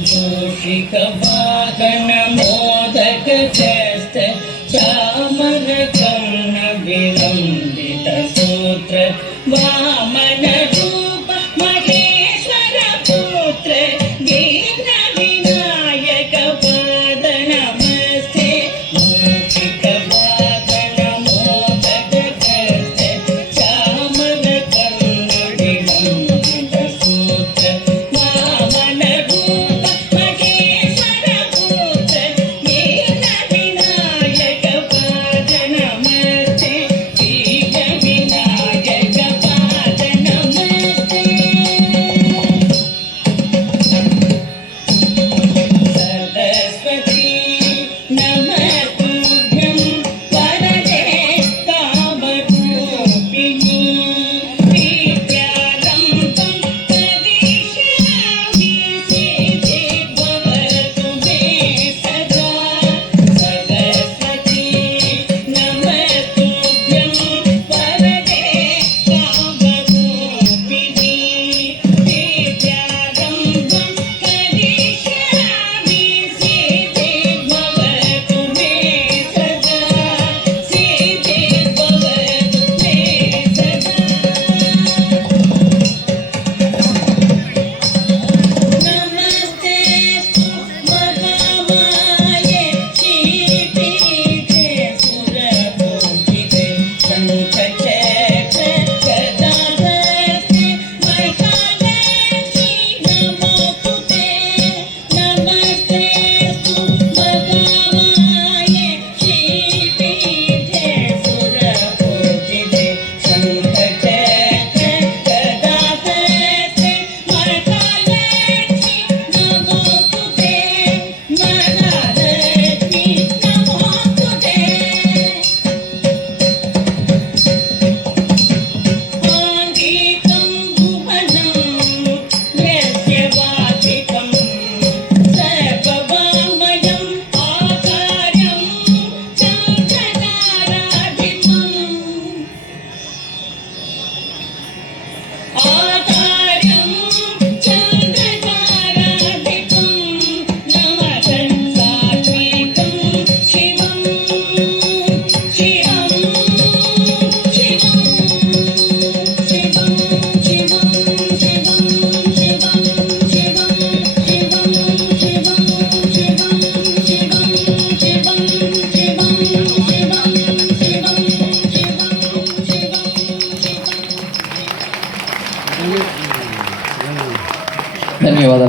मूषिक वाहन मोदक चेष्ट चामर कर्ण विलंबित सूत्र वामन रूप महेश्वर पुत्र दीन विनायक पद नमस्ते मूषिक वाहन मोदक चेष्ट चामर कर्ण विलंबित सूत्र वामन रूप महेश्वर पुत्र दीन विनायक पद नमस्ते दीन विनायक पद नमस्ते सरस्वती नमस्तुभ्यं वरदे कामरूपिणी विद्यारम्भं करिष्यामि सिद्धि भवतु मे सदा सरस्वती नमस्तुभ्यं वरदे कामरूपिणी विद्यारम्भं करिष्यामि सिद्धि भवतु मे सदा सिद्धि भवतु मे सदा नमस्तेस्तु महामाये श्रीपीठे सुरपूजिते शङ्खचक्र गदाधरस्ते महालक्ष्मी नमोस्तुते नमस्तेस्तु महामाये श्रीपीठे सुरपूजिते शङ्खचक्र गदाधरस्ते महालक्ष्मी नमोस्तुते महालक्ष्मी नमोस्तुते आङ्गिकं भुवनं यस्य वाचिकं सर्ववाङ्मयम् आचार्यं चन्द्रताराधिपम् आचार्यं चन्द्रताराधिपं नमतं सात्विकं शिवं शिवं शिवं शिवं शिवं शिवं शिवं शिवं शिवं शिवं शिवं शिवं शिवं शिवं शिवं शिवं शिवं ధన్యవాదాలు.